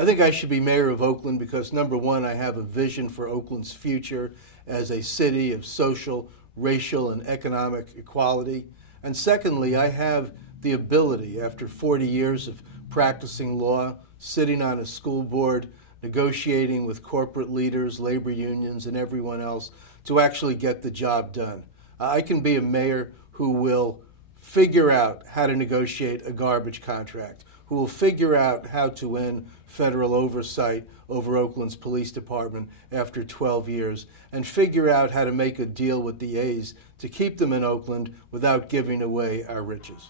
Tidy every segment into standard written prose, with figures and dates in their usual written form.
I think I should be mayor of Oakland because, number one, I have a vision for Oakland's future as a city of social, racial, and economic equality. And secondly, I have the ability, after 40 years of practicing law, sitting on a school board, negotiating with corporate leaders, labor unions, and everyone else, to actually get the job done. I can be a mayor who will figure out how to negotiate a garbage contract, who will figure out how to win federal oversight over Oakland's police department after 12 years, and figure out how to make a deal with the A's to keep them in Oakland without giving away our riches.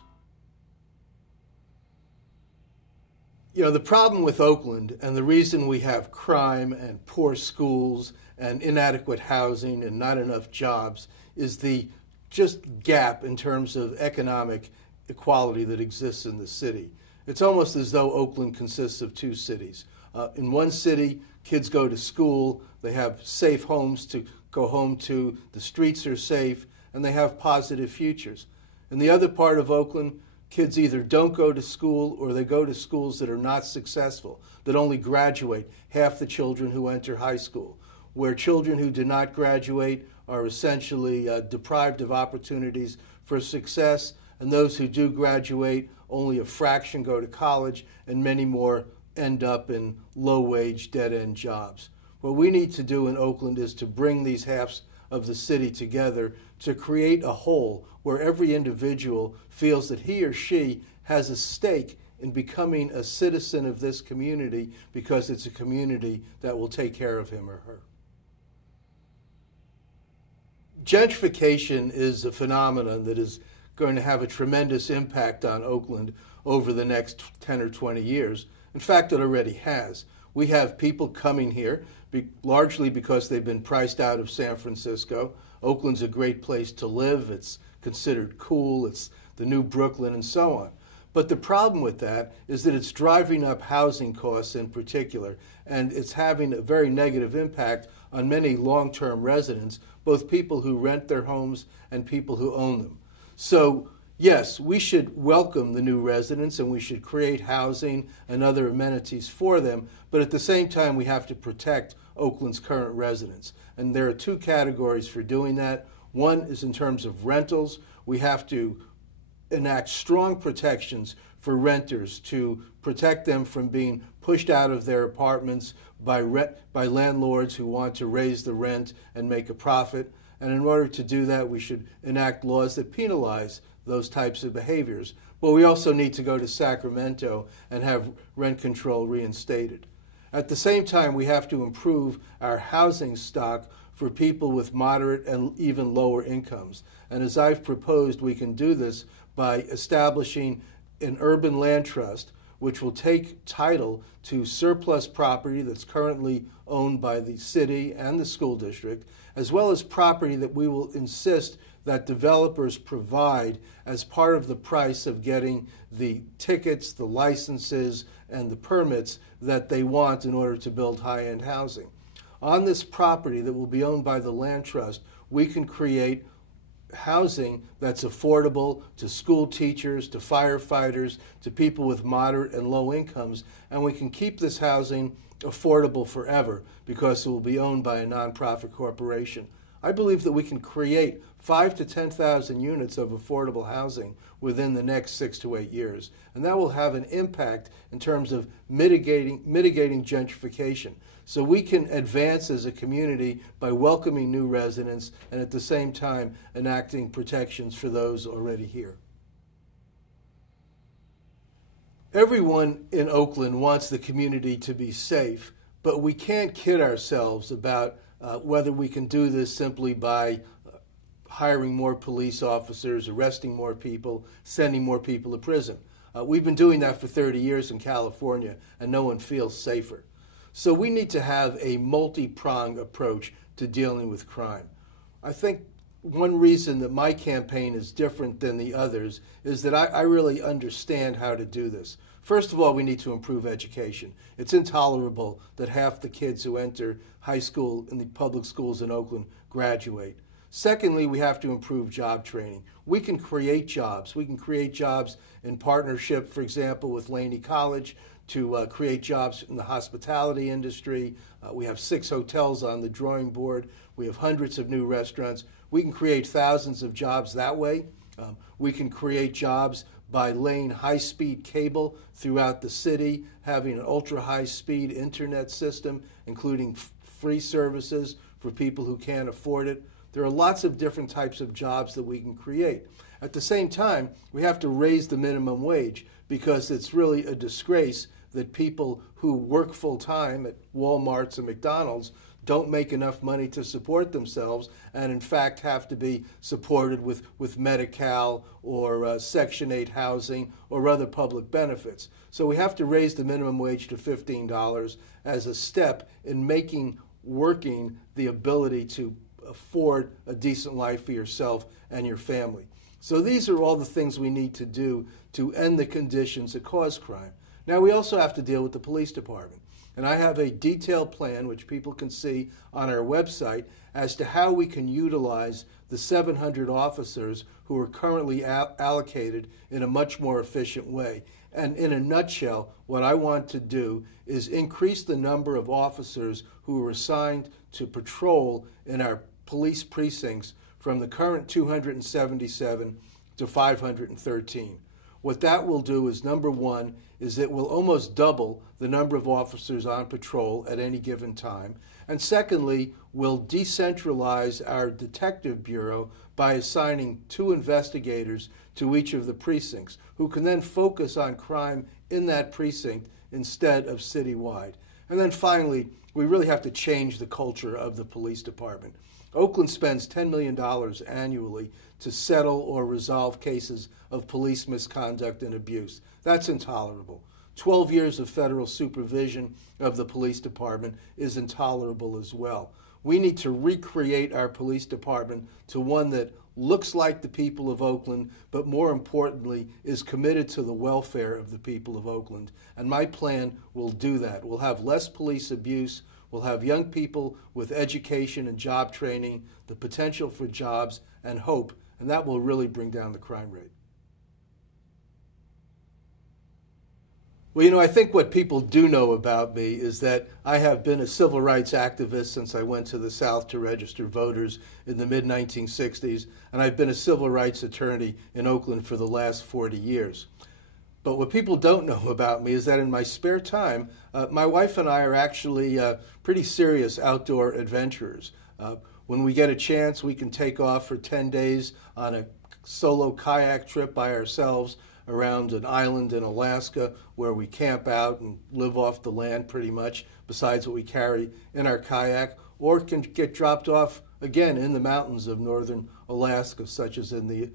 You know, the problem with Oakland, and the reason we have crime and poor schools and inadequate housing and not enough jobs, is the just gap in terms of economic equality that exists in the city. It's almost as though Oakland consists of two cities. In one city, kids go to school, they have safe homes to go home to, the streets are safe, and they have positive futures. In the other part of Oakland, kids either don't go to school or they go to schools that are not successful, that only graduate half the children who enter high school, where children who do not graduate are essentially deprived of opportunities for success, and those who do graduate, only a fraction go to college, and many more end up in low-wage, dead-end jobs. What we need to do in Oakland is to bring these halves of the city together to create a whole where every individual feels that he or she has a stake in becoming a citizen of this community because it's a community that will take care of him or her. Gentrification is a phenomenon that is going to have a tremendous impact on Oakland over the next 10 or 20 years. In fact, it already has. We have people coming here largely because they've been priced out of San Francisco. Oakland's a great place to live. It's considered cool. It's the new Brooklyn and so on. But the problem with that is that it's driving up housing costs in particular, and it's having a very negative impact on many long-term residents, both people who rent their homes and people who own them. So, yes, we should welcome the new residents and we should create housing and other amenities for them, but at the same time we have to protect Oakland's current residents. And there are two categories for doing that. One is in terms of rentals. We have to enact strong protections for renters to protect them from being pushed out of their apartments by landlords who want to raise the rent and make a profit. And in order to do that, we should enact laws that penalize those types of behaviors. But we also need to go to Sacramento and have rent control reinstated. At the same time, we have to improve our housing stock for people with moderate and even lower incomes. And as I've proposed, we can do this by establishing an urban land trust which will take title to surplus property that's currently owned by the city and the school district, as well as property that we will insist that developers provide as part of the price of getting the tickets, the licenses, and the permits that they want in order to build high-end housing. On this property that will be owned by the land trust, we can create housing that's affordable to school teachers, to firefighters, to people with moderate and low incomes, and we can keep this housing affordable forever because it will be owned by a nonprofit corporation. I believe that we can create 5,000 to 10,000 units of affordable housing within the next 6 to 8 years, and that will have an impact in terms of mitigating gentrification. So we can advance as a community by welcoming new residents and at the same time enacting protections for those already here. Everyone in Oakland wants the community to be safe, but we can't kid ourselves about whether we can do this simply by hiring more police officers, arresting more people, sending more people to prison. We've been doing that for 30 years in California, and no one feels safer. So we need to have a multi-pronged approach to dealing with crime. I think one reason that my campaign is different than the others is that I really understand how to do this. First of all, we need to improve education. It's intolerable that half the kids who enter high school in the public schools in Oakland graduate. Secondly, we have to improve job training. We can create jobs. We can create jobs in partnership, for example, with Laney College to create jobs in the hospitality industry. We have 6 hotels on the drawing board. We have hundreds of new restaurants. We can create thousands of jobs that way. We can create jobs by laying high-speed cable throughout the city, having an ultra-high-speed internet system, including free services for people who can't afford it. There are lots of different types of jobs that we can create. At the same time, we have to raise the minimum wage because it's really a disgrace that people who work full-time at Walmarts and McDonald's don't make enough money to support themselves and in fact have to be supported with Medi-Cal or Section 8 housing or other public benefits. So we have to raise the minimum wage to $15 as a step in making working the ability to afford a decent life for yourself and your family. So these are all the things we need to do to end the conditions that cause crime. Now we also have to deal with the police department. And I have a detailed plan, which people can see on our website, as to how we can utilize the 700 officers who are currently allocated in a much more efficient way. And in a nutshell, what I want to do is increase the number of officers who are assigned to patrol in our police precincts from the current 277 to 513. What that will do is, number one, is it will almost double the number of officers on patrol at any given time. And secondly, we'll decentralize our detective bureau by assigning 2 investigators to each of the precincts who can then focus on crime in that precinct instead of citywide. And then finally, we really have to change the culture of the police department. Oakland spends $10 million annually to settle or resolve cases of police misconduct and abuse. That's intolerable. 12 years of federal supervision of the police department is intolerable as well. We need to recreate our police department to one that looks like the people of Oakland, but more importantly, is committed to the welfare of the people of Oakland. And my plan will do that. We'll have less police abuse. We'll have young people with education and job training, the potential for jobs and hope, and that will really bring down the crime rate. Well, you know, I think what people do know about me is that I have been a civil rights activist since I went to the South to register voters in the mid-1960s, and I've been a civil rights attorney in Oakland for the last 40 years. But what people don't know about me is that in my spare time, my wife and I are actually pretty serious outdoor adventurers. When we get a chance, we can take off for 10 days on a solo kayak trip by ourselves around an island in Alaska where we camp out and live off the land pretty much, besides what we carry in our kayak, or can get dropped off again in the mountains of northern Alaska, such as in the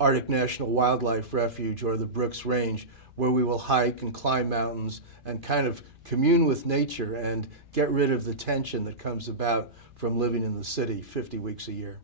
Arctic National Wildlife Refuge or the Brooks Range, where we will hike and climb mountains and kind of commune with nature and get rid of the tension that comes about from living in the city 50 weeks a year.